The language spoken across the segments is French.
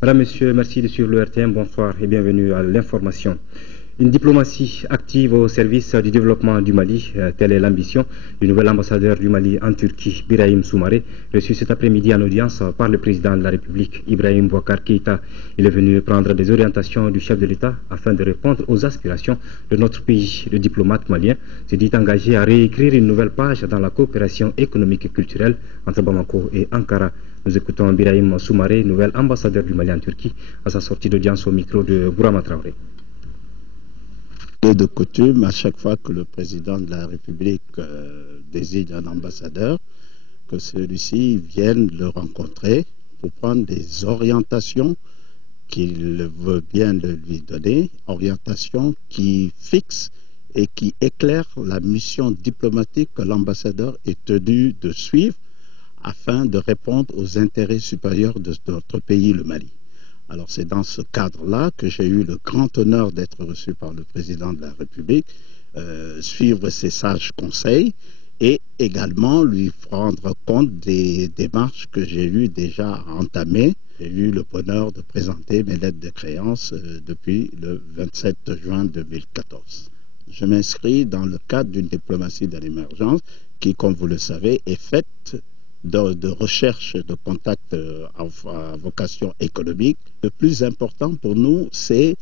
Madame, Monsieur, merci de suivre le RTM. Bonsoir et bienvenue à l'information. Une diplomatie active au service du développement du Mali, telle est l'ambition du nouvel ambassadeur du Mali en Turquie, Birahim Soumaré, reçu cet après-midi en audience par le président de la République, Ibrahim Boubacar Keïta. Il est venu prendre des orientations du chef de l'État afin de répondre aux aspirations de notre pays. Le diplomate malien se dit engagé à réécrire une nouvelle page dans la coopération économique et culturelle entre Bamako et Ankara. Nous écoutons Birahim Soumaré, nouvel ambassadeur du Mali en Turquie, à sa sortie d'audience au micro de Bourama Traoré. De coutume, à chaque fois que le président de la République désigne un ambassadeur, que celui-ci vienne le rencontrer pour prendre des orientations qu'il veut bien lui donner, orientations qui fixent et qui éclairent la mission diplomatique que l'ambassadeur est tenu de suivre afin de répondre aux intérêts supérieurs de notre pays, le Mali. Alors c'est dans ce cadre-là que j'ai eu le grand honneur d'être reçu par le président de la République, suivre ses sages conseils et également lui prendre compte des démarches que j'ai eu déjà entamées. J'ai eu le bonheur de présenter mes lettres de créance depuis le 27 juin 2014. Je m'inscris dans le cadre d'une diplomatie de l'émergence qui, comme vous le savez, est faite de recherche de contacts à vocation économique. Le plus important pour nous, c'est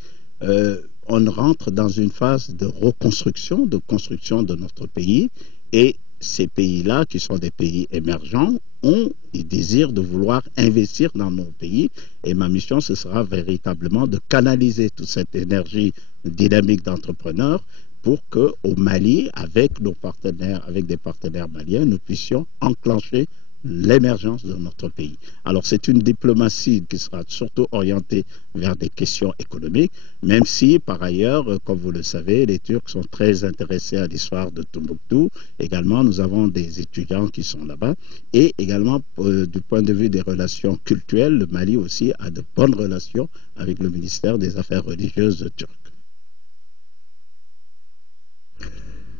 on rentre dans une phase de reconstruction, de construction de notre pays, et ces pays-là, qui sont des pays émergents, ont le désir de vouloir investir dans nos pays, et ma mission, ce sera véritablement de canaliser toute cette énergie dynamique d'entrepreneurs pour qu'au Mali, avec nos partenaires, avec des partenaires maliens, nous puissions enclencher l'émergence de notre pays. Alors c'est une diplomatie qui sera surtout orientée vers des questions économiques, même si par ailleurs, comme vous le savez, les Turcs sont très intéressés à l'histoire de Tombouctou. Également, nous avons des étudiants qui sont là-bas. Et également, du point de vue des relations culturelles, le Mali aussi a de bonnes relations avec le ministère des Affaires religieuses turc.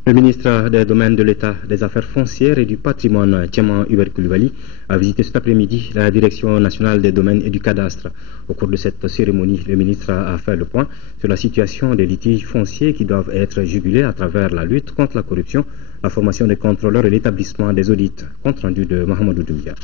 Le ministre des Domaines de l'État des Affaires foncières et du patrimoine, Tcheman Hubert Koulibaly, a visité cet après-midi la Direction nationale des domaines et du cadastre. Au cours de cette cérémonie, le ministre a fait le point sur la situation des litiges fonciers qui doivent être jugulés à travers la lutte contre la corruption, la formation des contrôleurs et l'établissement des audits. Compte rendu de Mohamedou Doumbia.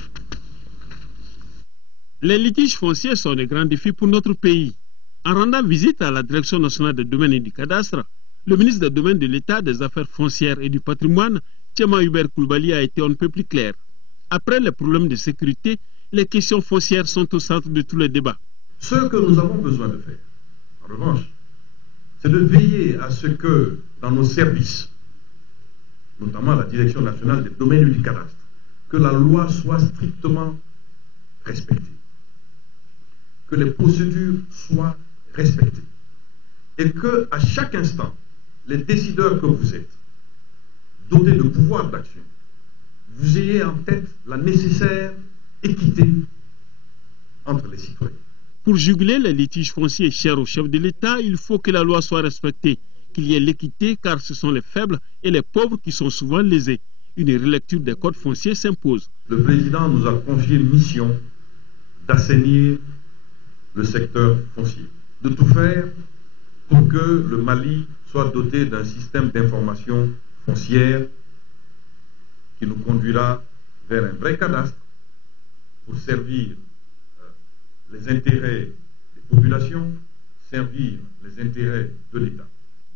Les litiges fonciers sont des grands défis pour notre pays. En rendant visite à la Direction nationale des domaines et du cadastre, le ministre des Domaines de l'État des Affaires foncières et du patrimoine, Tcheman Hubert Koulibaly, a été un peu plus clair. Après les problèmes de sécurité, les questions foncières sont au centre de tous les débats. Ce que nous avons besoin de faire, en revanche, c'est de veiller à ce que dans nos services, notamment la Direction nationale des domaines et du cadastre, que la loi soit strictement respectée, que les procédures soient respectées et que à chaque instant, les décideurs que vous êtes, dotés de pouvoir d'action, vous ayez en tête la nécessaire équité entre les citoyens. Pour juguler les litiges fonciers chers au chef de l'État, il faut que la loi soit respectée, qu'il y ait l'équité, car ce sont les faibles et les pauvres qui sont souvent lésés. Une relecture des codes fonciers s'impose. Le président nous a confié mission d'assainir le secteur foncier, de tout faire pour que le Mali soit doté d'un système d'information foncière qui nous conduira vers un vrai cadastre pour servir les intérêts des populations, servir les intérêts de l'État.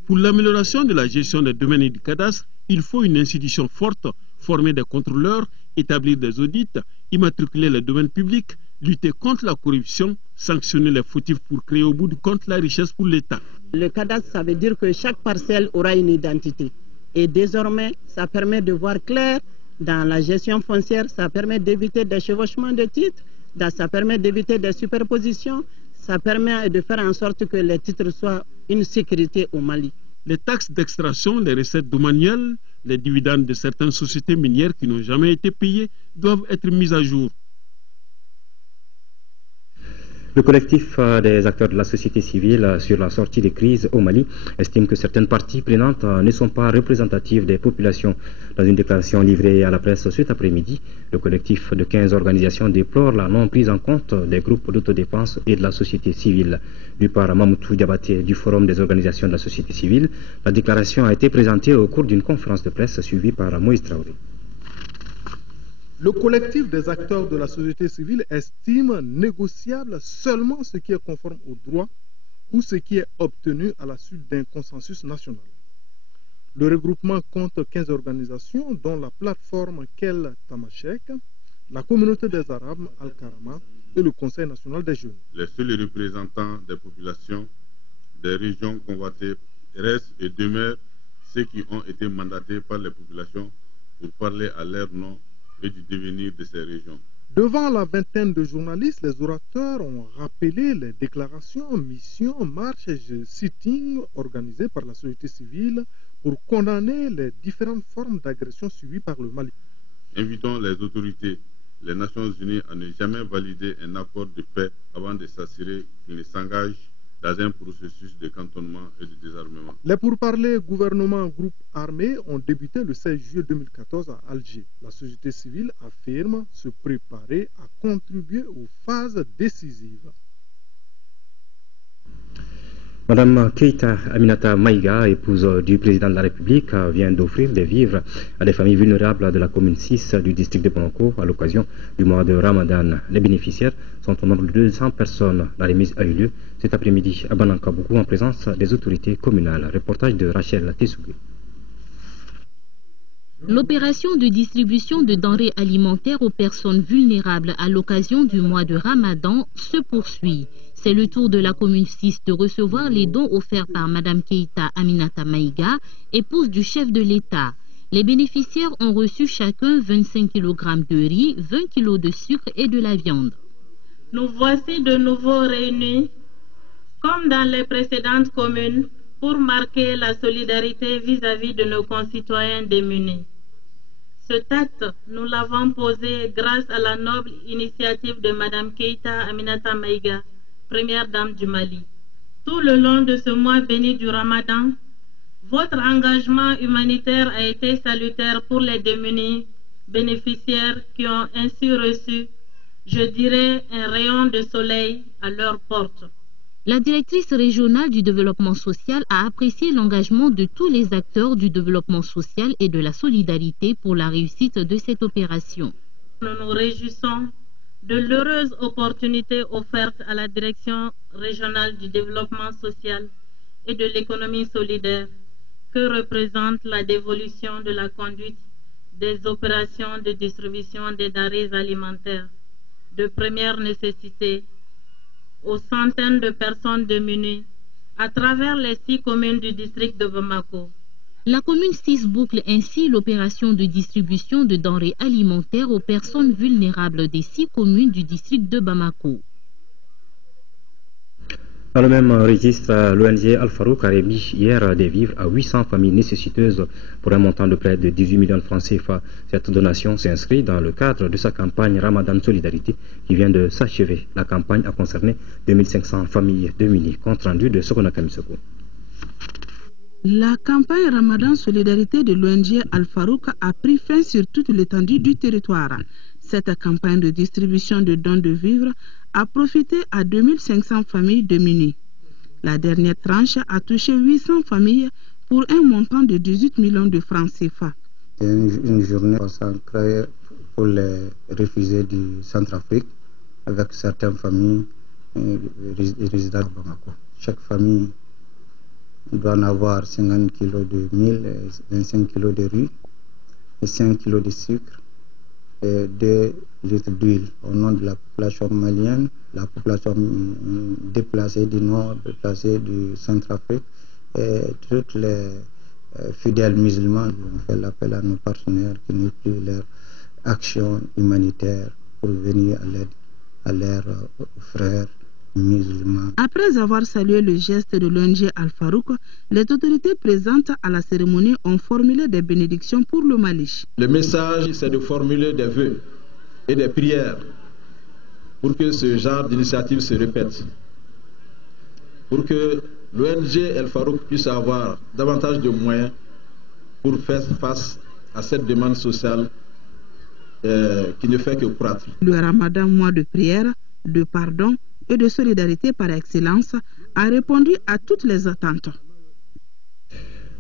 Pour l'amélioration de la gestion des domaines et du cadastre, il faut une institution forte, former des contrôleurs, établir des audits, immatriculer les domaines publics, lutter contre la corruption, sanctionner les fautifs pour créer au bout du compte la richesse pour l'État. Le cadastre, ça veut dire que chaque parcelle aura une identité. Et désormais, ça permet de voir clair dans la gestion foncière, ça permet d'éviter des chevauchements de titres, ça permet d'éviter des superpositions, ça permet de faire en sorte que les titres soient une sécurité au Mali. Les taxes d'extraction, les recettes domaniales, les dividendes de certaines sociétés minières qui n'ont jamais été payées doivent être mises à jour. Le collectif des acteurs de la société civile sur la sortie des crises au Mali estime que certaines parties prenantes ne sont pas représentatives des populations. Dans une déclaration livrée à la presse cet après-midi, le collectif de 15 organisations déplore la non prise en compte des groupes d'autodéfense et de la société civile. Du par Mamoutou Diabaté du Forum des organisations de la société civile, la déclaration a été présentée au cours d'une conférence de presse suivie par Moïse Traoré. Le collectif des acteurs de la société civile estime négociable seulement ce qui est conforme au droit ou ce qui est obtenu à la suite d'un consensus national. Le regroupement compte 15 organisations dont la plateforme Kel Tamashek, la communauté des Arabes Al-Karama et le Conseil national des jeunes. Les seuls représentants des populations des régions convoitées restent et demeurent ceux qui ont été mandatés par les populations pour parler à leur nom et du devenir de ces régions. Devant la vingtaine de journalistes, les orateurs ont rappelé les déclarations, missions, marches et sittings organisés par la société civile pour condamner les différentes formes d'agression subies par le Mali. Invitons les autorités, les Nations Unies à ne jamais valider un accord de paix avant de s'assurer qu'ils ne s'engagent dans un processus de cantonnement et de désarmement. Les pourparlers gouvernement-groupe armé ont débuté le 16 juillet 2014 à Alger. La société civile affirme se préparer à contribuer aux phases décisives. Madame Keïta Aminata Maïga, épouse du président de la République, vient d'offrir des vivres à des familles vulnérables de la commune 6 du district de Bamako à l'occasion du mois de Ramadan. Les bénéficiaires sont au nombre de 200 personnes. La remise a eu lieu cet après-midi à Banankabougou en présence des autorités communales. Reportage de Rachel Tessougui. L'opération de distribution de denrées alimentaires aux personnes vulnérables à l'occasion du mois de Ramadan se poursuit. C'est le tour de la commune 6 de recevoir les dons offerts par Madame Keïta Aminata Maïga, épouse du chef de l'État. Les bénéficiaires ont reçu chacun 25 kg de riz, 20 kg de sucre et de la viande. Nous voici de nouveau réunis, comme dans les précédentes communes, pour marquer la solidarité vis-à-vis de nos concitoyens démunis. Cet acte, nous l'avons posé grâce à la noble initiative de Madame Keïta Aminata Maïga, première dame du Mali. Tout le long de ce mois béni du Ramadan, votre engagement humanitaire a été salutaire pour les démunis bénéficiaires qui ont ainsi reçu, je dirais, un rayon de soleil à leur porte. La directrice régionale du développement social a apprécié l'engagement de tous les acteurs du développement social et de la solidarité pour la réussite de cette opération. Nous nous réjouissons de l'heureuse opportunité offerte à la direction régionale du développement social et de l'économie solidaire que représente la dévolution de la conduite des opérations de distribution des denrées alimentaires de première nécessité aux centaines de personnes démunies à travers les 6 communes du district de Bamako. La commune 6 boucle ainsi l'opération de distribution de denrées alimentaires aux personnes vulnérables des 6 communes du district de Bamako. Dans le même registre, l'ONG Al-Farouk a remis hier des vivres à 800 familles nécessiteuses pour un montant de près de 18 millions de francs CFA. Cette donation s'inscrit dans le cadre de sa campagne Ramadan Solidarité qui vient de s'achever. La campagne a concerné 2500 familles démunies. Compte rendu de Sokona Kamisoko. La campagne Ramadan Solidarité de l'ONG Al-Farouk a pris fin sur toute l'étendue du territoire. Cette campagne de distribution de dons de vivres a profité à 2500 familles démunies. La dernière tranche a touché 800 familles pour un montant de 18 millions de francs CFA. Une journée consacrée pour les réfugiés du Centrafrique avec certaines familles résidant à Bamako. Chaque famille doit en avoir 50 kg de mil, 25 kg de riz et 5 kg de sucre et 2 litres d'huile au nom de la population malienne, la population déplacée du Nord, déplacée du Centrafrique et toutes les fidèles musulmans. On fait l'appel à nos partenaires qui multiplient leur action humanitaire pour venir à leurs frères musulmans. Après avoir salué le geste de l'ONG Al-Farouk, les autorités présentes à la cérémonie ont formulé des bénédictions pour le Mali. Le message, c'est de formuler des vœux et des prières pour que ce genre d'initiative se répète, pour que l'ONG El Farouk puisse avoir davantage de moyens pour faire face à cette demande sociale qui ne fait que croître. Le Ramadan, mois de prière, de pardon et de solidarité par excellence, a répondu à toutes les attentes.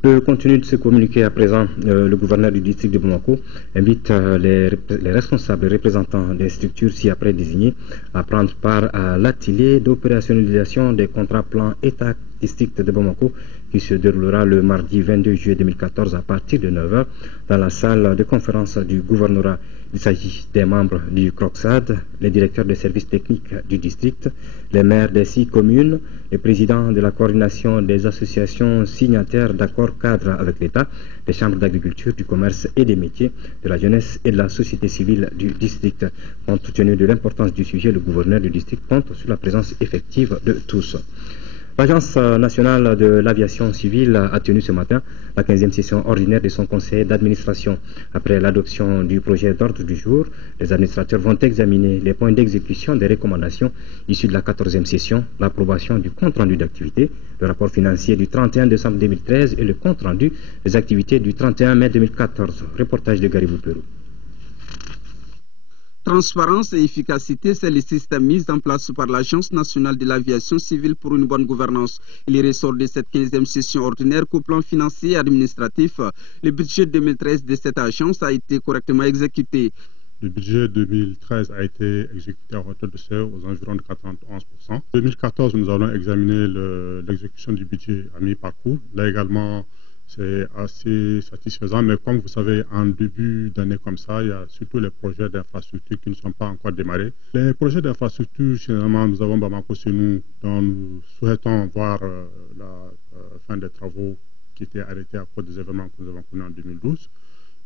Le contenu de ce communiqué à présent, le gouverneur du district de Bamako invite les responsables et représentants des structures ci-après désignés à prendre part à l'atelier d'opérationnalisation des contrats plans État district de Bamako qui se déroulera le mardi 22 juillet 2014 à partir de 9h dans la salle de conférence du gouvernorat. Il s'agit des membres du CROXAD, les directeurs des services techniques du district, les maires des 6 communes, les présidents de la coordination des associations signataires d'accords cadres avec l'État, des chambres d'agriculture, du commerce et des métiers, de la jeunesse et de la société civile du district. Compte tenu de l'importance du sujet, le gouverneur du district compte sur la présence effective de tous. L'Agence nationale de l'aviation civile a tenu ce matin la 15e session ordinaire de son conseil d'administration. Après l'adoption du projet d'ordre du jour, les administrateurs vont examiner les points d'exécution des recommandations issues de la 14e session, l'approbation du compte-rendu d'activité, le rapport financier du 31 décembre 2013 et le compte-rendu des activités du 31 mai 2014. Reportage de Garibou Pérou. Transparence et efficacité, c'est le système mis en place par l'Agence nationale de l'aviation civile pour une bonne gouvernance. Il ressort de cette 15e session ordinaire qu'au plan financier et administratif, le budget 2013 de cette agence a été correctement exécuté. Le budget 2013 a été exécuté à hauteur de CE aux environs de 91%. En 2014, nous allons examiner l'exécution du budget à mi-parcours. Là également, c'est assez satisfaisant, mais comme vous savez, en début d'année comme ça, il y a surtout les projets d'infrastructure qui ne sont pas encore démarrés. Les projets d'infrastructure, généralement, nous avons Bamako chez nous, dont nous souhaitons voir la fin des travaux qui étaient arrêtés à cause des événements que nous avons connus en 2012.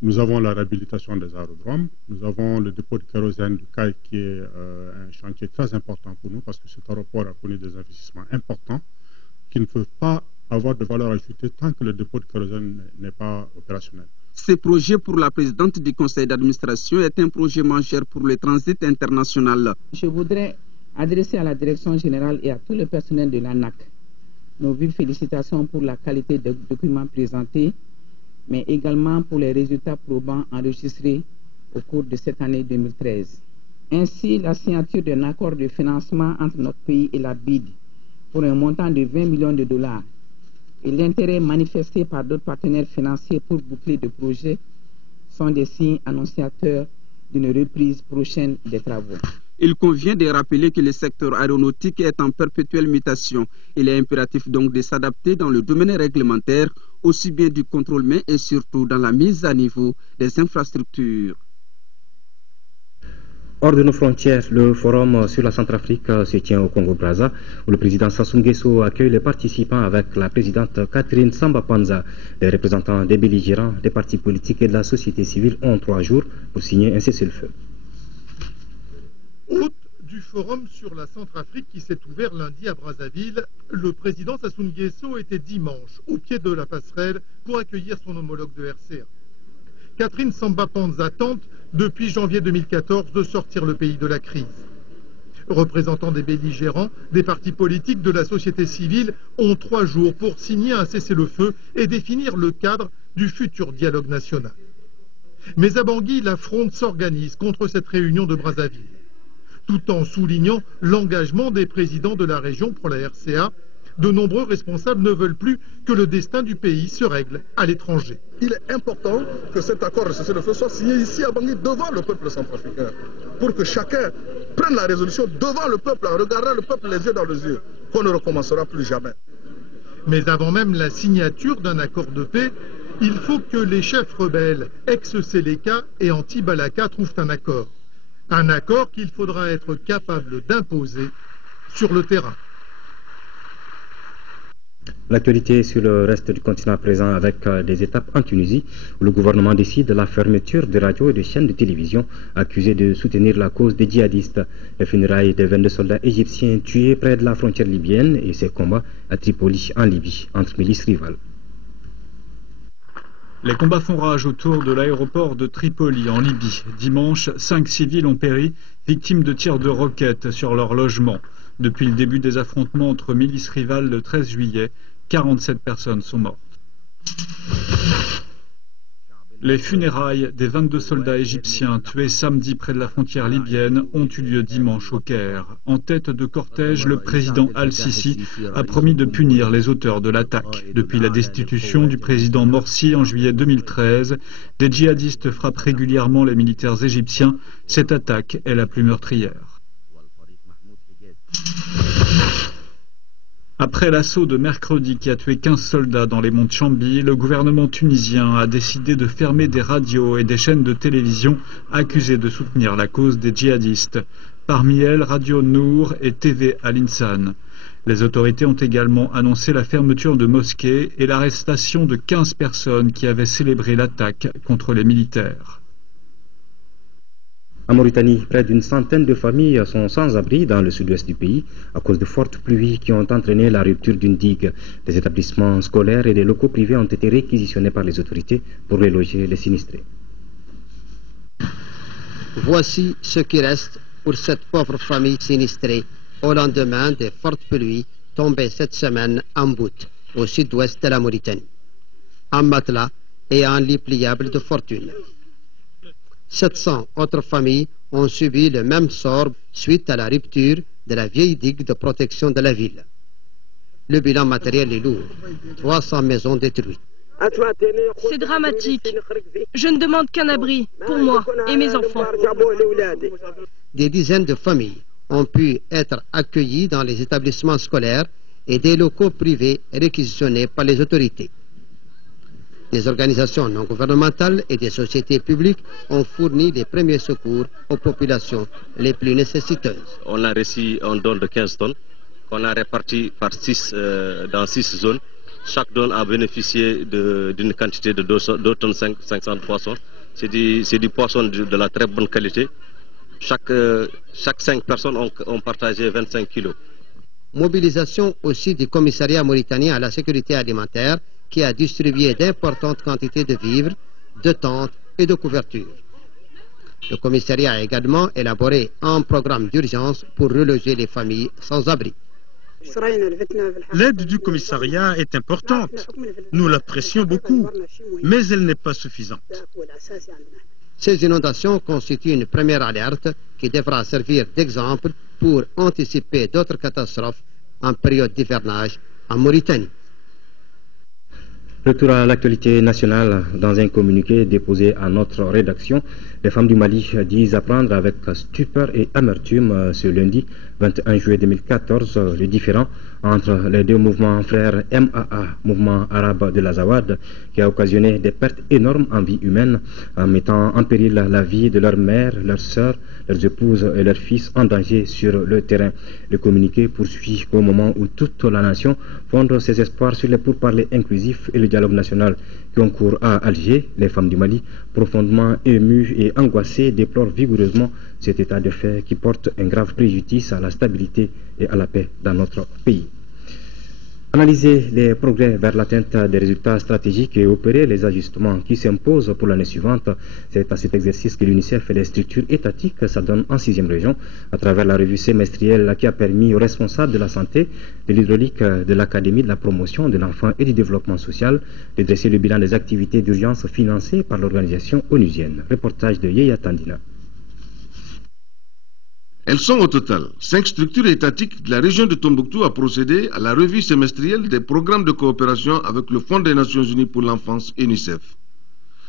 Nous avons la réhabilitation des aérodromes, nous avons le dépôt de kérosène du CAI qui est un chantier très important pour nous parce que cet aéroport a connu des investissements importants qui ne peuvent pas avoir de valeur ajoutée tant que le dépôt de kérosène n'est pas opérationnel. Ce projet pour la présidente du conseil d'administration est un projet majeur pour le transit international. Je voudrais adresser à la direction générale et à tout le personnel de l'ANAC nos vives félicitations pour la qualité des documents présentés, mais également pour les résultats probants enregistrés au cours de cette année 2013. Ainsi, la signature d'un accord de financement entre notre pays et la BID pour un montant de 20 millions de dollars et l'intérêt manifesté par d'autres partenaires financiers pour boucler le projet sont des signes annonciateurs d'une reprise prochaine des travaux. Il convient de rappeler que le secteur aéronautique est en perpétuelle mutation. Il est impératif donc de s'adapter dans le domaine réglementaire, aussi bien du contrôle, mais et surtout dans la mise à niveau des infrastructures. Hors de nos frontières, le forum sur la Centrafrique se tient au Congo-Brazza, où le président Sassou Nguesso accueille les participants avec la présidente Catherine Samba-Panza. Les représentants des belligérants, des partis politiques et de la société civile ont 3 jours pour signer un cessez-le-feu. Hôte du forum sur la Centrafrique qui s'est ouvert lundi à Brazzaville, le président Sassou Nguesso était dimanche au pied de la passerelle pour accueillir son homologue de RCA. Catherine Samba-Panza tente, depuis janvier 2014, de sortir le pays de la crise. Représentants des belligérants, des partis politiques, de la société civile ont 3 jours pour signer un cessez-le-feu et définir le cadre du futur dialogue national. Mais à Bangui, la fronde s'organise contre cette réunion de Brazzaville, tout en soulignant l'engagement des présidents de la région pour la RCA. De nombreux responsables ne veulent plus que le destin du pays se règle à l'étranger. Il est important que cet accord de cessez-le-feu soit signé ici à Bangui devant le peuple centrafricain, pour que chacun prenne la résolution devant le peuple, en regardant le peuple les yeux dans les yeux, qu'on ne recommencera plus jamais. Mais avant même la signature d'un accord de paix, il faut que les chefs rebelles, ex-Séléka et anti-Balaka, trouvent un accord. Un accord qu'il faudra être capable d'imposer sur le terrain. L'actualité sur le reste du continent présent avec des étapes en Tunisie où le gouvernement décide la fermeture de radios et de chaînes de télévision accusées de soutenir la cause des djihadistes. Les funérailles des 22 soldats égyptiens tués près de la frontière libyenne et ses combats à Tripoli en Libye entre milices rivales. Les combats font rage autour de l'aéroport de Tripoli, en Libye. Dimanche, 5 civils ont péri, victimes de tirs de roquettes sur leur logement. Depuis le début des affrontements entre milices rivales le 13 juillet, 47 personnes sont mortes. Les funérailles des 22 soldats égyptiens tués samedi près de la frontière libyenne ont eu lieu dimanche au Caire. En tête de cortège, le président Al-Sisi a promis de punir les auteurs de l'attaque. Depuis la destitution du président Morsi en juillet 2013, des djihadistes frappent régulièrement les militaires égyptiens. Cette attaque est la plus meurtrière. Après l'assaut de mercredi qui a tué 15 soldats dans les monts de Chambi, le gouvernement tunisien a décidé de fermer des radios et des chaînes de télévision accusées de soutenir la cause des djihadistes. Parmi elles, Radio Nour et TV Al-Insan. Les autorités ont également annoncé la fermeture de mosquées et l'arrestation de 15 personnes qui avaient célébré l'attaque contre les militaires. En Mauritanie, près d'une centaine de familles sont sans abri dans le sud-ouest du pays à cause de fortes pluies qui ont entraîné la rupture d'une digue. Des établissements scolaires et des locaux privés ont été réquisitionnés par les autorités pour reloger les sinistrés. Voici ce qui reste pour cette pauvre famille sinistrée au lendemain des fortes pluies tombées cette semaine en Bout, au sud-ouest de la Mauritanie. Un matelas et un lit pliable de fortune. 700 autres familles ont subi le même sort suite à la rupture de la vieille digue de protection de la ville. Le bilan matériel est lourd. 300 maisons détruites. C'est dramatique. Je ne demande qu'un abri pour moi et mes enfants. Des dizaines de familles ont pu être accueillies dans les établissements scolaires et des locaux privés réquisitionnés par les autorités. Des organisations non gouvernementales et des sociétés publiques ont fourni les premiers secours aux populations les plus nécessiteuses. On a reçu un don de 15 tonnes qu'on a réparti dans 6 zones. Chaque zone a bénéficié d'une quantité de 2 tonnes 500 de poissons. C'est du poisson de la très bonne qualité. Chaque 5 personnes ont partagé 25 kilos. Mobilisation aussi du commissariat mauritanien à la sécurité alimentaire qui a distribué d'importantes quantités de vivres, de tentes et de couvertures. Le commissariat a également élaboré un programme d'urgence pour reloger les familles sans abri. L'aide du commissariat est importante. Nous l'apprécions beaucoup, mais elle n'est pas suffisante. Ces inondations constituent une première alerte qui devra servir d'exemple pour anticiper d'autres catastrophes en période d'hivernage en Mauritanie. Retour à l'actualité nationale. Dans un communiqué déposé à notre rédaction, les femmes du Mali disent apprendre avec stupeur et amertume ce lundi 21 juillet 2014 le différend entre les deux mouvements frères MAA, mouvement arabe de l'Azawad, qui a occasionné des pertes énormes en vie humaine, en mettant en péril la vie de leurs mères, leurs sœurs, leurs épouses et leurs fils en danger sur le terrain. Le communiqué poursuit qu'au moment où toute la nation fonde ses espoirs sur les pourparlers inclusifs et le dialogue national qui ont cours à Alger, les femmes du Mali, profondément émues et angoissées, déplorent vigoureusement cet état de fait qui porte un grave préjudice à la stabilité et à la paix dans notre pays. Analyser les progrès vers l'atteinte des résultats stratégiques et opérer les ajustements qui s'imposent pour l'année suivante, c'est à cet exercice que l'UNICEF et les structures étatiques s'adonnent en 6e région à travers la revue semestrielle qui a permis aux responsables de la santé, de l'hydraulique, de l'Académie de la promotion de l'enfant et du développement social de dresser le bilan des activités d'urgence financées par l'organisation onusienne. Reportage de Yeya Tandina. Elles sont au total 5 structures étatiques de la région de Tombouctou à procéder à la revue semestrielle des programmes de coopération avec le Fonds des Nations Unies pour l'enfance UNICEF.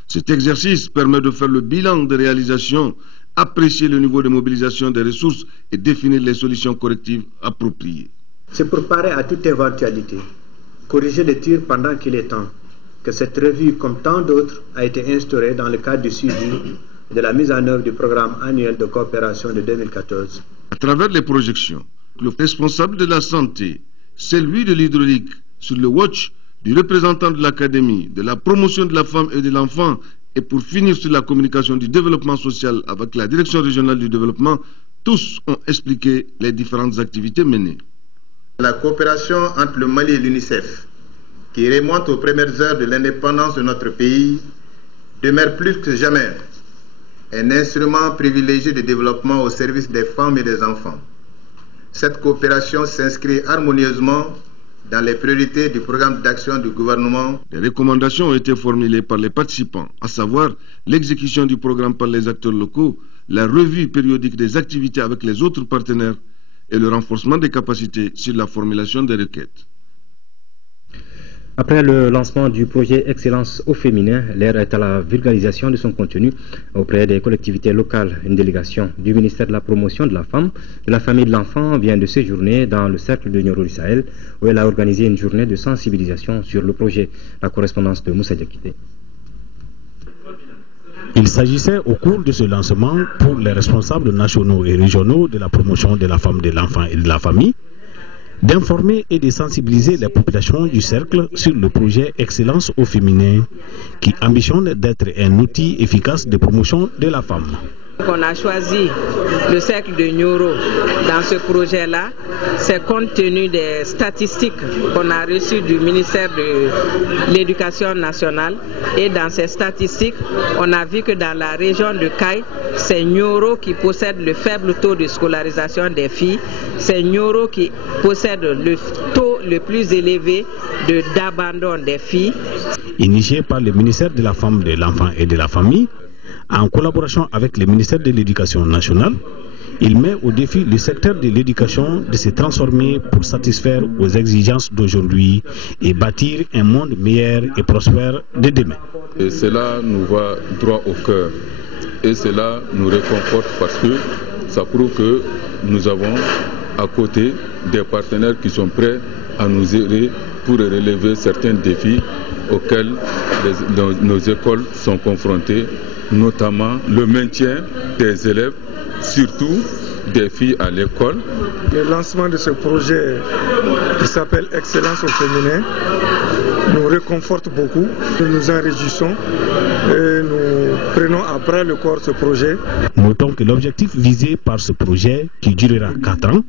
Cet exercice permet de faire le bilan des réalisations, apprécier le niveau de mobilisation des ressources et définir les solutions correctives appropriées. C'est pour parer à toute éventualité, corriger les tirs pendant qu'il est temps, que cette revue, comme tant d'autres, a été instaurée dans le cadre du suivi de la mise en œuvre du programme annuel de coopération de 2014. À travers les projections, le responsable de la santé, celui de l'hydraulique, sur le watch du représentant de l'Académie, de la promotion de la femme et de l'enfant, et pour finir sur la communication du développement social avec la Direction régionale du développement, tous ont expliqué les différentes activités menées. La coopération entre le Mali et l'UNICEF qui remonte aux premières heures de l'indépendance de notre pays, demeure plus que jamais un instrument privilégié de développement au service des femmes et des enfants. Cette coopération s'inscrit harmonieusement dans les priorités du programme d'action du gouvernement. Des recommandations ont été formulées par les participants, à savoir l'exécution du programme par les acteurs locaux, la revue périodique des activités avec les autres partenaires et le renforcement des capacités sur la formulation des requêtes. Après le lancement du projet Excellence au féminin, l'ère est à la vulgarisation de son contenu auprès des collectivités locales. Une délégation du ministère de la Promotion de la Femme, de la Famille et de l'Enfant vient de séjourner dans le cercle de Nioro du Sahel, où elle a organisé une journée de sensibilisation sur le projet. La correspondance de Moussa Diakité. Il s'agissait au cours de ce lancement pour les responsables nationaux et régionaux de la promotion de la femme, de l'enfant et de la famille d'informer et de sensibiliser les populations du cercle sur le projet Excellence au féminin qui ambitionne d'être un outil efficace de promotion de la femme. On a choisi le cercle de Nioro dans ce projet-là, c'est compte tenu des statistiques qu'on a reçues du ministère de l'Éducation nationale. Et dans ces statistiques, on a vu que dans la région de Caille, c'est Nioro qui possède le faible taux de scolarisation des filles. C'est Nioro qui possède le taux le plus élevé d'abandon des filles. Initié par le ministère de la Femme, de l'Enfant et de la Famille, en collaboration avec le ministère de l'Éducation nationale, il met au défi le secteur de l'éducation de se transformer pour satisfaire aux exigences d'aujourd'hui et bâtir un monde meilleur et prospère de demain. Et cela nous va droit au cœur et cela nous réconforte parce que ça prouve que nous avons à côté des partenaires qui sont prêts à nous aider pour relever certains défis auxquels nos écoles sont confrontées, notamment le maintien des élèves, surtout des filles à l'école. Le lancement de ce projet qui s'appelle Excellence au féminin nous réconforte beaucoup. Nous nous en réjouissons et nous prenons à bras le corps ce projet. Notons que l'objectif visé par ce projet, qui durera 4 ans,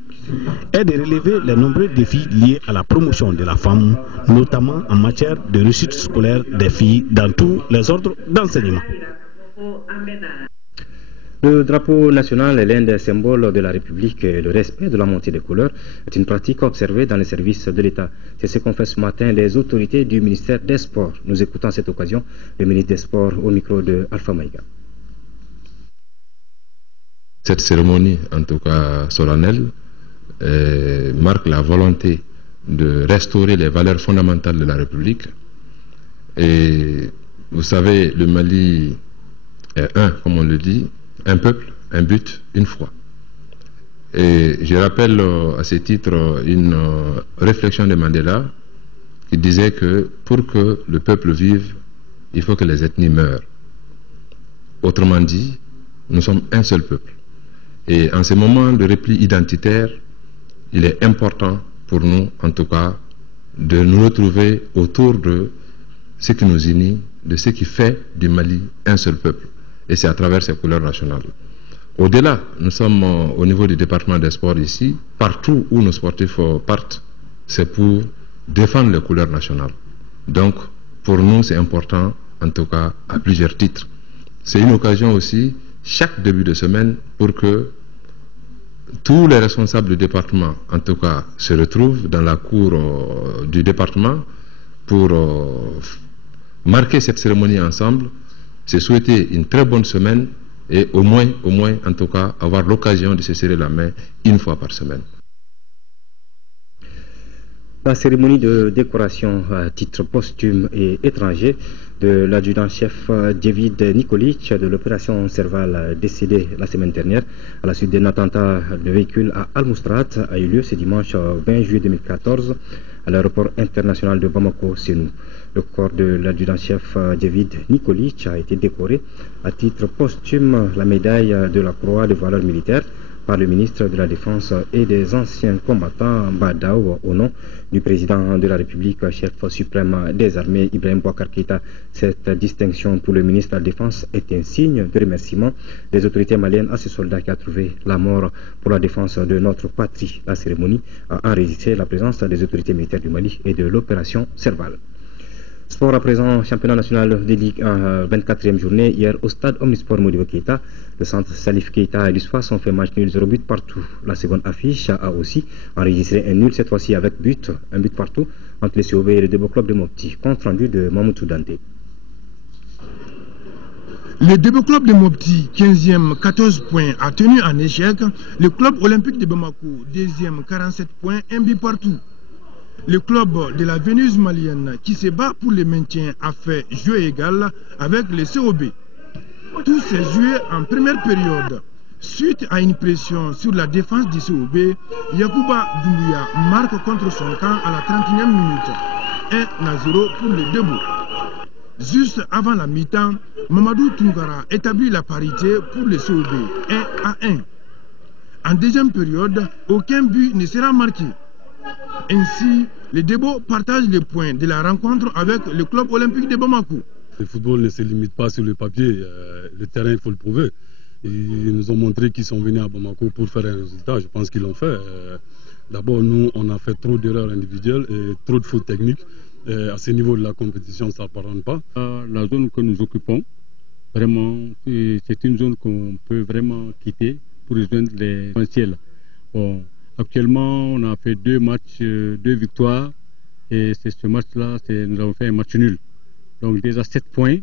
est de relever les nombreux défis liés à la promotion de la femme, notamment en matière de réussite scolaire des filles dans tous les ordres d'enseignement. Le drapeau national est l'un des symboles de la République et le respect de la montée des couleurs est une pratique observée dans les services de l'État. C'est ce qu'ont fait ce matin les autorités du ministère des Sports. Nous écoutons à cette occasion le ministre des Sports au micro de Alpha Maïga. Cette cérémonie, en tout cas solennelle, marque la volonté de restaurer les valeurs fondamentales de la République. Et vous savez, le Mali est un, comme on le dit, un peuple, un but, une foi. Et je rappelle à ce titre une réflexion de Mandela qui disait que pour que le peuple vive, il faut que les ethnies meurent. Autrement dit, nous sommes un seul peuple. Et en ce moment de repli identitaire, il est important pour nous, en tout cas, de nous retrouver autour de ce qui nous unit, de ce qui fait du Mali un seul peuple. Et c'est à travers ces couleurs nationales. Au-delà, nous sommes au niveau du département des sports ici, partout où nos sportifs partent, c'est pour défendre les couleurs nationales. Donc, pour nous, c'est important, en tout cas, à plusieurs titres. C'est une occasion aussi, chaque début de semaine, pour que tous les responsables du département, en tout cas, se retrouvent dans la cour du département pour marquer cette cérémonie ensemble. C'est souhaiter une très bonne semaine et au moins, en tout cas, avoir l'occasion de se serrer la main une fois par semaine. La cérémonie de décoration à titre posthume et étranger de l'adjudant-chef David Nikolic de l'opération Serval décédé la semaine dernière à la suite d'un attentat de véhicule à Al-Moustrat a eu lieu ce dimanche 20 juillet 2014 à l'aéroport international de Bamako-Sénou. Le corps de l'adjudant-chef David Nikolic a été décoré à titre posthume la médaille de la Croix de valeur militaire par le ministre de la Défense et des anciens combattants Badaou au nom du président de la République, chef suprême des armées Ibrahim Boubacar Keïta. Cette distinction pour le ministre de la Défense est un signe de remerciement des autorités maliennes à ce soldat qui a trouvé la mort pour la défense de notre patrie. La cérémonie a enregistré la présence des autorités militaires du Mali et de l'opération Serval. Sport à présent, championnat national de Ligue 1, 24e journée. Hier au stade Omnisport Modibo Keïta, le centre Salif Keïta et l'USFAS ont fait match nul 0 but partout. La seconde affiche a aussi enregistré un nul, cette fois-ci avec un but partout entre les COB et le Debo Club de Mopti. Compte rendu de Mamoudou Dante. Le Debo Club de Mopti, 15e, 14 points, a tenu en échec. Le club olympique de Bamako, 2e, 47 points, un but partout. Le club de la Vénus malienne qui se bat pour le maintien a fait jeu égal avec le COB. Tout s'est joué en première période. Suite à une pression sur la défense du COB, Yacouba Doumbouya marque contre son camp à la 31e minute. 1-0 pour le Debo. Juste avant la mi-temps, Mamadou Toungara établit la parité pour le COB, 1-1. En deuxième période, aucun but ne sera marqué. Ainsi, le Debo partage les points de la rencontre avec le club olympique de Bamako. Le football ne se limite pas sur le papier, le terrain, il faut le prouver. Ils nous ont montré qu'ils sont venus à Bamako pour faire un résultat, je pense qu'ils l'ont fait. D'abord, nous, on a fait trop d'erreurs individuelles et trop de fautes techniques. À ce niveau de la compétition, ça ne pardonne pas. La zone que nous occupons, vraiment, c'est une zone qu'on peut vraiment quitter pour rejoindre l'essentiel. Bon, actuellement, on a fait 2 matchs, 2 victoires, et c'est ce match-là, nous avons fait un match nul. Donc déjà 7 points,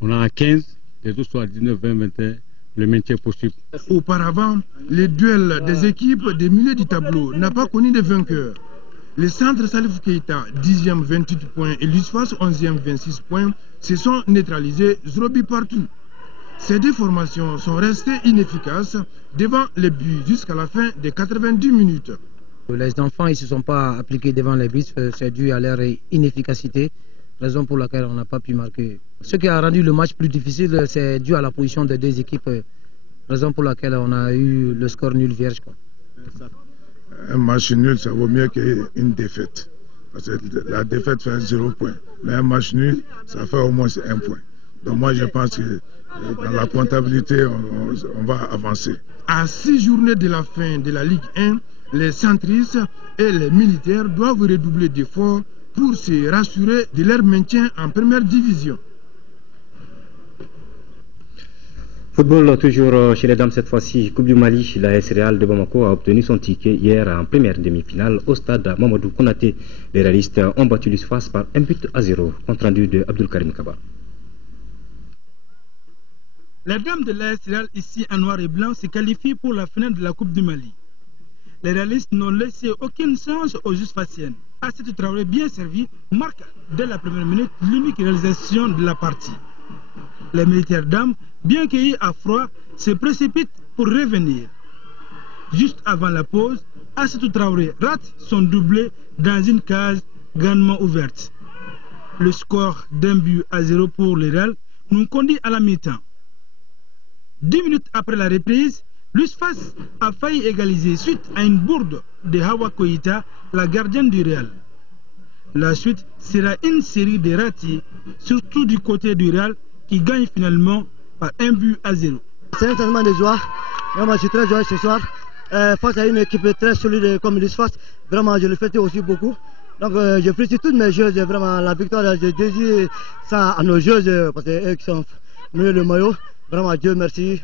on a 15, les autres sont à 19, 20, 21, le maintien possible. Auparavant, le duel des équipes des milieux du tableau n'a pas connu de vainqueur. Le centre Salif Keïta, 10e 28 points, et l'USFAS 11e 26 points, se sont neutralisés 0 but partout. Ces deux formations sont restées inefficaces devant les buts jusqu'à la fin des 90 minutes. Les enfants ne se sont pas appliqués devant les buts, c'est dû à leur inefficacité, raison pour laquelle on n'a pas pu marquer. Ce qui a rendu le match plus difficile, c'est dû à la position des deux équipes, raison pour laquelle on a eu le score nul vierge. Un match nul, ça vaut mieux qu'une défaite. Parce que la défaite fait 0 point. Mais un match nul, ça fait au moins 1 point. Donc moi, je pense que dans la comptabilité, on va avancer. À 6 journées de la fin de la Ligue 1, les centristes et les militaires doivent redoubler d'efforts pour se rassurer de leur maintien en première division. Football toujours chez les dames cette fois-ci. Coupe du Mali, la AS Real de Bamako a obtenu son ticket hier en première demi-finale au stade Mamadou Konaté. Les réalistes ont battu l'USFAS par 1-0, compte rendu de Abdul Karim Kaba. Les dames de l'AS Real ici en noir et blanc se qualifient pour la finale de la Coupe du Mali. Les réalistes n'ont laissé aucune chance aux USFASiennes. Assetou Traoré bien servi marque dès la première minute l'unique réalisation de la partie. Les militaires dames, bien cueillis à froid, se précipitent pour revenir. Juste avant la pause, Assetou Traoré rate son doublé dans une case grandement ouverte. Le score d'1-0 pour les Real nous conduit à la mi-temps. 10 minutes après la reprise, l'USFAS a failli égaliser suite à une bourde de Hawa Koïta, la gardienne du Real. La suite sera une série de ratés, surtout du côté du Real, qui gagne finalement par 1-0. C'est un sentiment de joie. Vraiment, je suis très joyeux ce soir. Face à une équipe très solide comme l'USFAS, vraiment, je le fête aussi beaucoup. Donc, je félicite toutes mes joueuses. Vraiment, la victoire, je désire ça à nos joueuses, parce qu'eux qui sont menés le maillot. Vraiment, Dieu merci.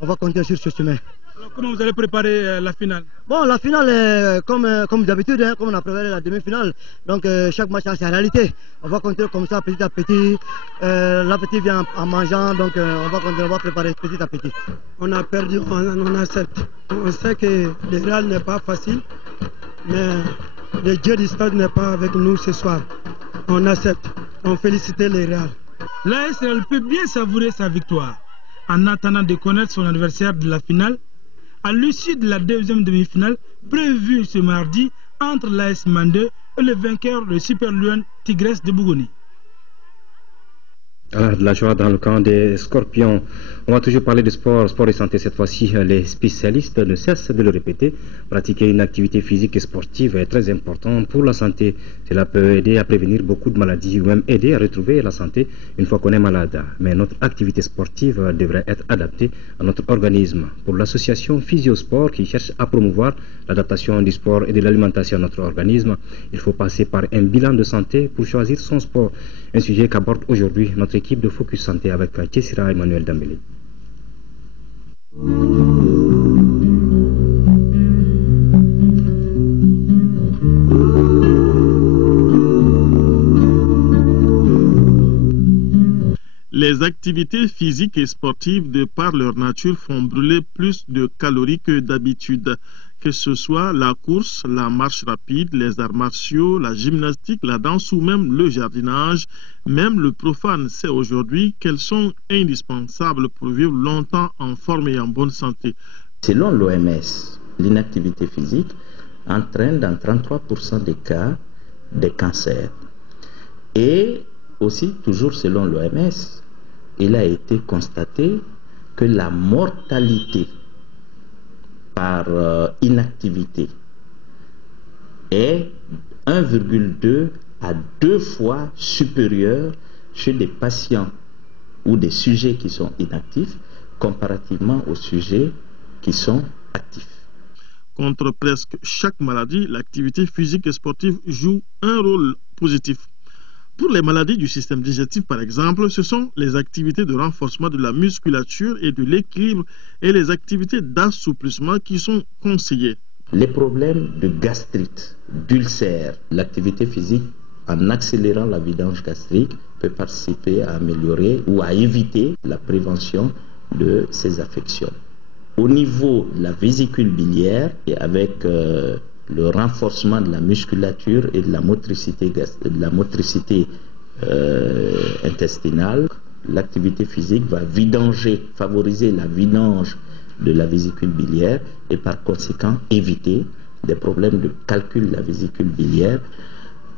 On va continuer sur ce chemin. Alors, comment vous allez préparer la finale? Bon, la finale, comme d'habitude, hein, comme on a préparé la demi-finale. Donc, chaque match a sa réalité. On va continuer comme ça petit à petit. L'appétit vient en mangeant, donc on va continuer, on va préparer petit à petit. On a perdu, on accepte. On sait que le Real n'est pas facile, mais le Dieu du stade n'est pas avec nous ce soir. On accepte. On félicite le Real. L'AS Real peut bien savourer sa victoire en attendant de connaître son adversaire de la finale à l'issue de la deuxième demi-finale prévue ce mardi entre l'AS Mandé et le vainqueur de Super Lion Tigres de Bougoni. Alors, de la joie dans le camp des Scorpions. On va toujours parler de sport, sport et santé cette fois-ci. Les spécialistes ne cessent de le répéter. Pratiquer une activité physique et sportive est très important pour la santé. Cela peut aider à prévenir beaucoup de maladies ou même aider à retrouver la santé une fois qu'on est malade. Mais notre activité sportive devrait être adaptée à notre organisme. Pour l'association Physiosport qui cherche à promouvoir l'adaptation du sport et de l'alimentation à notre organisme, il faut passer par un bilan de santé pour choisir son sport. Un sujet qu'aborde aujourd'hui notre équipe de Focus Santé avec Tessira Emmanuel Dambélé. Les activités physiques et sportives, de par leur nature, font brûler plus de calories que d'habitude. Que ce soit la course, la marche rapide, les arts martiaux, la gymnastique, la danse ou même le jardinage, même le profane sait aujourd'hui qu'elles sont indispensables pour vivre longtemps en forme et en bonne santé. Selon l'OMS, l'inactivité physique entraîne dans 33% des cas des cancers. Et aussi, toujours selon l'OMS, il a été constaté que la mortalité par inactivité est 1,2 à 2 fois supérieure chez des patients ou des sujets qui sont inactifs comparativement aux sujets qui sont actifs. Contre presque chaque maladie, l'activité physique et sportive joue un rôle positif. Pour les maladies du système digestif, par exemple, ce sont les activités de renforcement de la musculature et de l'équilibre et les activités d'assouplissement qui sont conseillées. Les problèmes de gastrite, d'ulcère, l'activité physique en accélérant la vidange gastrique peut participer à améliorer ou à éviter la prévention de ces affections. Au niveau de la vésicule biliaire et avec le renforcement de la musculature et de la motricité intestinale, l'activité physique va favoriser la vidange de la vésicule biliaire et par conséquent éviter des problèmes de calcul de la vésicule biliaire.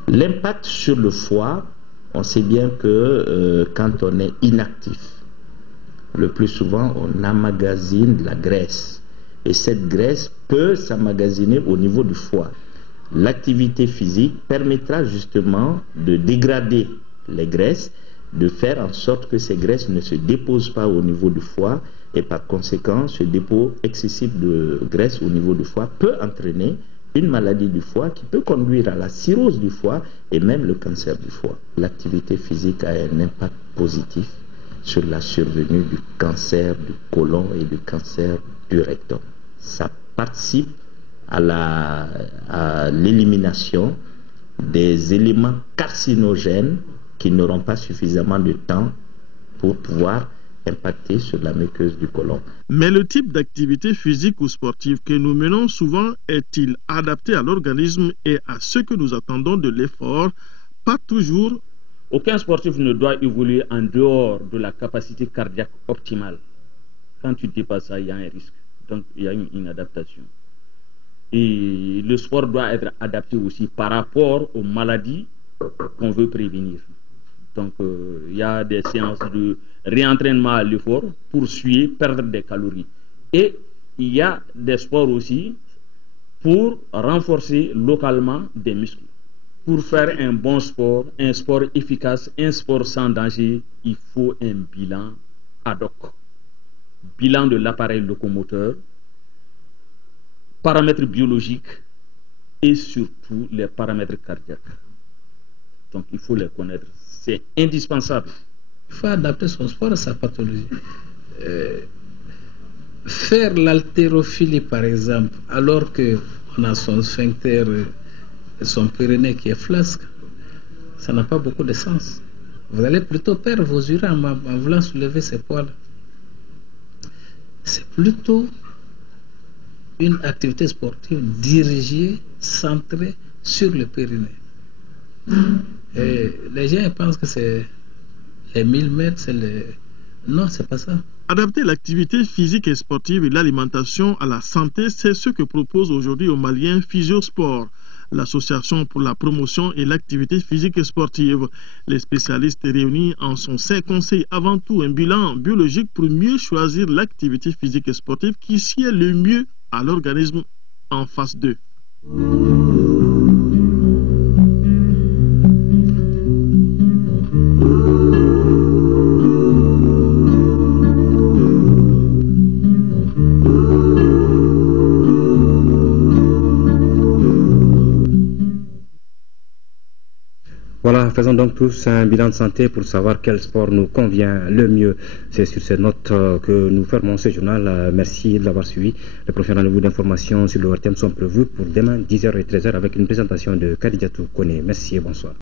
L'impact sur le foie, on sait bien que quand on est inactif, le plus souvent on emmagasine de la graisse. Et cette graisse peut s'emmagasiner au niveau du foie. L'activité physique permettra justement de dégrader les graisses, de faire en sorte que ces graisses ne se déposent pas au niveau du foie et par conséquent ce dépôt excessif de graisse au niveau du foie peut entraîner une maladie du foie qui peut conduire à la cirrhose du foie et même le cancer du foie. L'activité physique a un impact positif sur la survenue du cancer du côlon et du cancer du rectum. Ça participe à l'élimination des éléments carcinogènes qui n'auront pas suffisamment de temps pour pouvoir impacter sur la muqueuse du côlon. Mais le type d'activité physique ou sportive que nous menons souvent est-il adapté à l'organisme et à ce que nous attendons de l'effort? Pas toujours. Aucun sportif ne doit évoluer en dehors de la capacité cardiaque optimale. Quand tu dépasses ça, il y a un risque. Donc, il y a une adaptation. Et le sport doit être adapté aussi par rapport aux maladies qu'on veut prévenir. Donc, il y a des séances de réentraînement à l'effort pour perdre des calories. Et il y a des sports aussi pour renforcer localement des muscles. Pour faire un bon sport, un sport efficace, un sport sans danger, il faut un bilan ad hoc. Bilan de l'appareil locomoteur, paramètres biologiques et surtout les paramètres cardiaques. Donc il faut les connaître, c'est indispensable. Il faut adapter son sport à sa pathologie. Faire l'haltérophilie par exemple, alors qu'on a son sphincter, son périnée qui est flasque, ça n'a pas beaucoup de sens. Vous allez plutôt perdre vos urines en voulant soulever ces poids-là. C'est plutôt une activité sportive dirigée, centrée sur le périnée. Et les gens pensent que c'est les 1000 mètres, c'est les... Non, c'est pas ça. Adapter l'activité physique et sportive et l'alimentation à la santé, c'est ce que propose aujourd'hui aux Maliens Physiosport. l'association pour la promotion et l'activité physique et sportive. Les spécialistes réunis en sont 5 conseils, avant tout un bilan biologique pour mieux choisir l'activité physique et sportive qui sied le mieux à l'organisme en phase 2. Voilà, faisons donc tous un bilan de santé pour savoir quel sport nous convient le mieux. C'est sur ces notes que nous fermons ce journal. Merci de l'avoir suivi. Les prochains rendez-vous d'information sur le RTM sont prévus pour demain 10h et 13h avec une présentation de Khadijatou Kone. Merci et bonsoir.